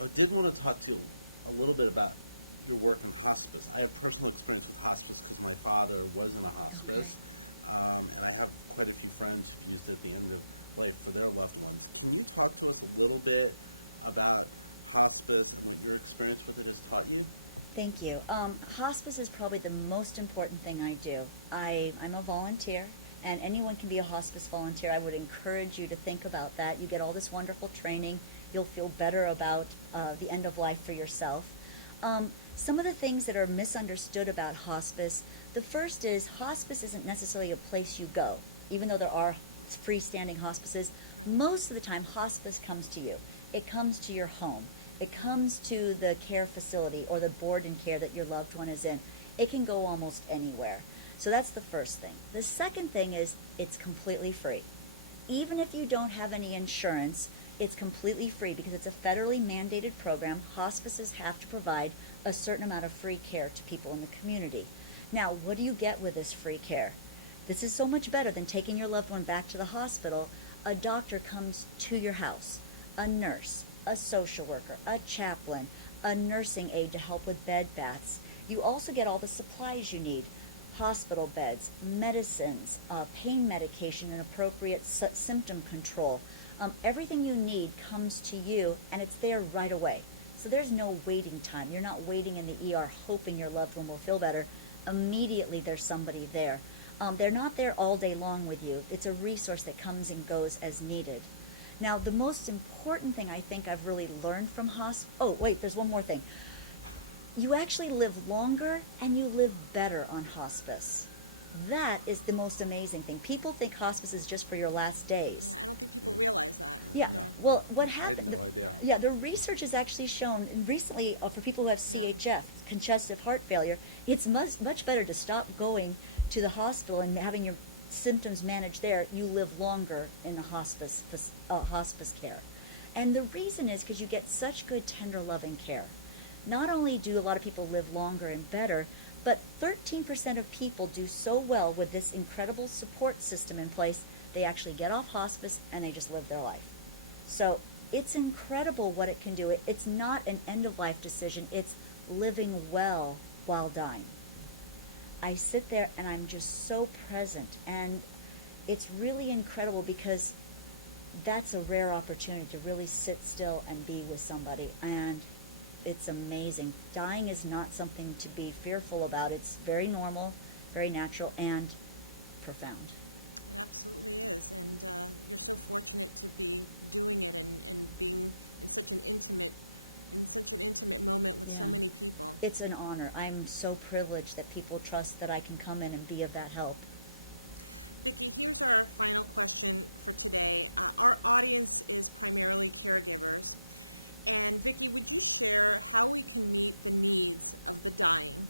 I did want to talk to you a little bit about your work in hospice. I have personal experience with hospice because my father was in a hospice, and I have quite a few friends who've used it at the end of life for their loved ones. Can you talk to us a little bit about hospice and what your experience with it has taught you? Thank you. Hospice is probably the most important thing I do. I'm a volunteer, and anyone can be a hospice volunteer. I would encourage you to think about that. You get all this wonderful training. You'll feel better about the end of life for yourself. Some of the things that are misunderstood about hospice, the first is hospice isn't necessarily a place you go, even though there are freestanding hospices. Right. Most of the time, hospice comes to you. It comes to your home. It comes to the care facility or the board and care that your loved one is in. It can go almost anywhere. So that's the first thing. The second thing is it's completely free. Even if you don't have any insurance, it's completely free because it's a federally mandated program. Hospices have to provide a certain amount of free care to people in the community. Now, what do you get with this free care? This is so much better than taking your loved one back to the hospital. A doctor comes to your house, a nurse, a social worker, a chaplain, a nursing aide to help with bed baths. You also get all the supplies you need: hospital beds, medicines, pain medication, and appropriate symptom control. Everything you need comes to you, and it's there right away. So there's no waiting time. You're not waiting in the ER hoping your loved one will feel better. Immediately there's somebody there. They're not there all day long with you. It's a resource that comes and goes as needed. Now, the most important thing I think I've really learned from hospice, oh, wait, there's one more thing. You actually live longer and you live better on hospice. That is the most amazing thing. People think hospice is just for your last days. Yeah, I don't think people Yeah. realize that. Yeah, No. well, what I had happened? no idea. Yeah, the research has actually shown, and recently for people who have CHF, congestive heart failure, it's much better to stop going to the hospital and having your symptoms managed there. You live longer in a hospice care. And the reason is because you get such good, tender, loving care. Not only do a lot of people live longer and better, but 13% of people do so well with this incredible support system in place, they actually get off hospice and they just live their life. So it's incredible what it can do. It's not an end-of-life decision. It's living well while dying. I sit there and I'm just so present, and it's really incredible because that's a rare opportunity to really sit still and be with somebody, and it's amazing. Dying is not something to be fearful about. It's very normal, very natural, and profound. It absolutely is, and you're so fortunate to be doing it and being in such an intimate moment with so Yeah. many people. It's an honor. I'm so privileged that people trust that I can come in and be of that help. Viki, here's our final question for today. Our audience is primarily caregivers, and Viki, would you share how we can meet the needs of the dying,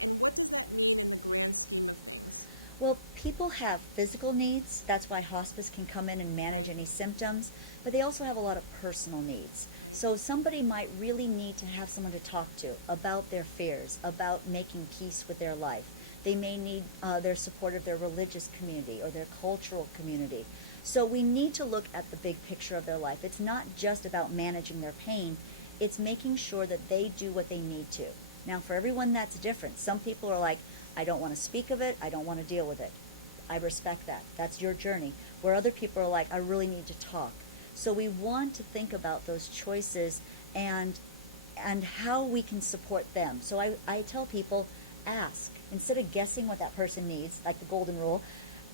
and what does that mean in the grand scheme of things? Well, people have physical needs. That's why hospice can come in and manage Right. any symptoms. But they also have a lot of personal needs. Right. So somebody might really need to have someone to talk to about their fears, about making peace with their life. They may need their support of their religious community or their cultural community. So we need to look at the big picture of their life. It's not just about managing their pain. It's making sure that they do what they need to. Now, for everyone, that's different. Some people are like, I don't want to speak of it. I don't want to deal with it. I respect that. That's your journey. Where other people are like, I really need to talk. So we want to think about those choices and how we can support them. So I tell people, ask. Instead of guessing what that person needs, like the golden rule,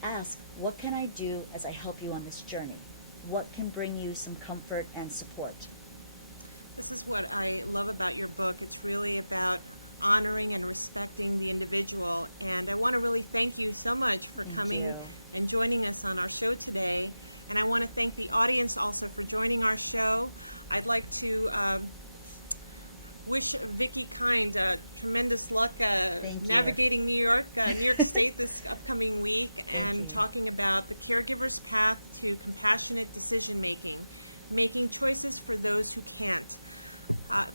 ask, what can I do as I help you on this journey? What can bring you some comfort and support? This is what I love about your book. It's really about honoring and respecting the individual, and I want to really thank you so much for Thank coming you. and joining us on our show today. And I want to thank the audience also for joining our show. I'd like to wish Viki Kind tremendous luck Thank you. navigating New York State this upcoming week and you. talking about the caregiver's path to compassionate decision making, making choices for those who can't.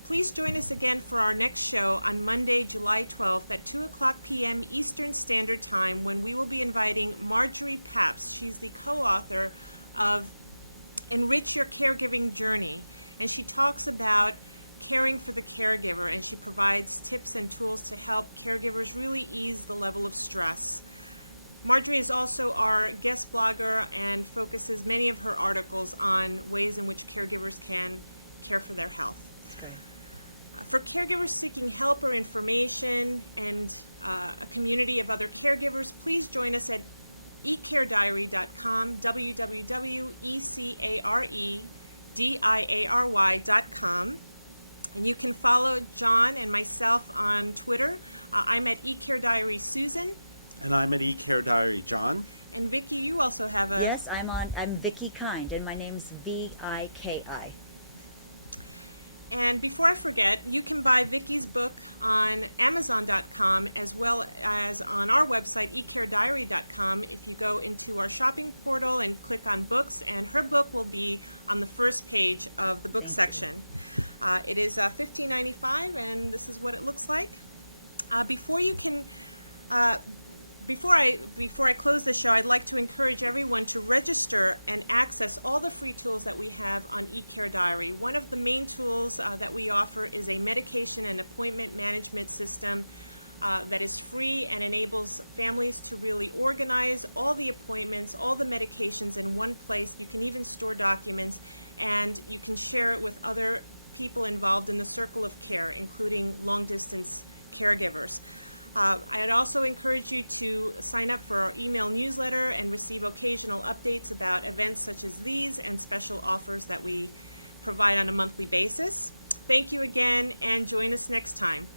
Please join us again for our next show on Monday, July 12th at 2 o'clock p.m. Eastern Standard Time, when we will be inviting Marjorie Paps. She's the co-author of Enrich Your Caregiving Journey, and she talks about Caring for the Caregiver, and she provides tips and tools to help caregivers really ease the level of stress. Marjorie is also our guest blogger and focuses many of her articles on ways in which caregivers can care for their health. For caregivers seeking help or information and a community of other caregivers, please join us at ecarediary.com, www.ecarediary.com. And you can follow John and myself on Twitter. I'm at eCareDiarySusan. And I'm at eCareDiary John. And Viki, you also have a... Yes, I'm Viki Kind, and my name's Viki. And before I forget, you can buy Viki's book on Amazon.com as well as on our website, eCareDiary.com, if you go into our shopping portal and click on books, and her book will be on the first page of the book section. It is $15.95, and this is what it looks like. Before I close the show, I'd like to encourage everyone to register and access all the free tools that we have on eCare Diary. One of the main tools that we offer is a medication and appointment management system that is free and enables families to really organize all the appointments, all the medications in one place. You can even store documents, and you can share it with other people involved in the circle of care, including long-distance caregivers. I'd also encourage you to sign up for our email newsletter and receive occasional updates about events such as these and special offers that we provide on a monthly basis. Thank you again, and join us next time.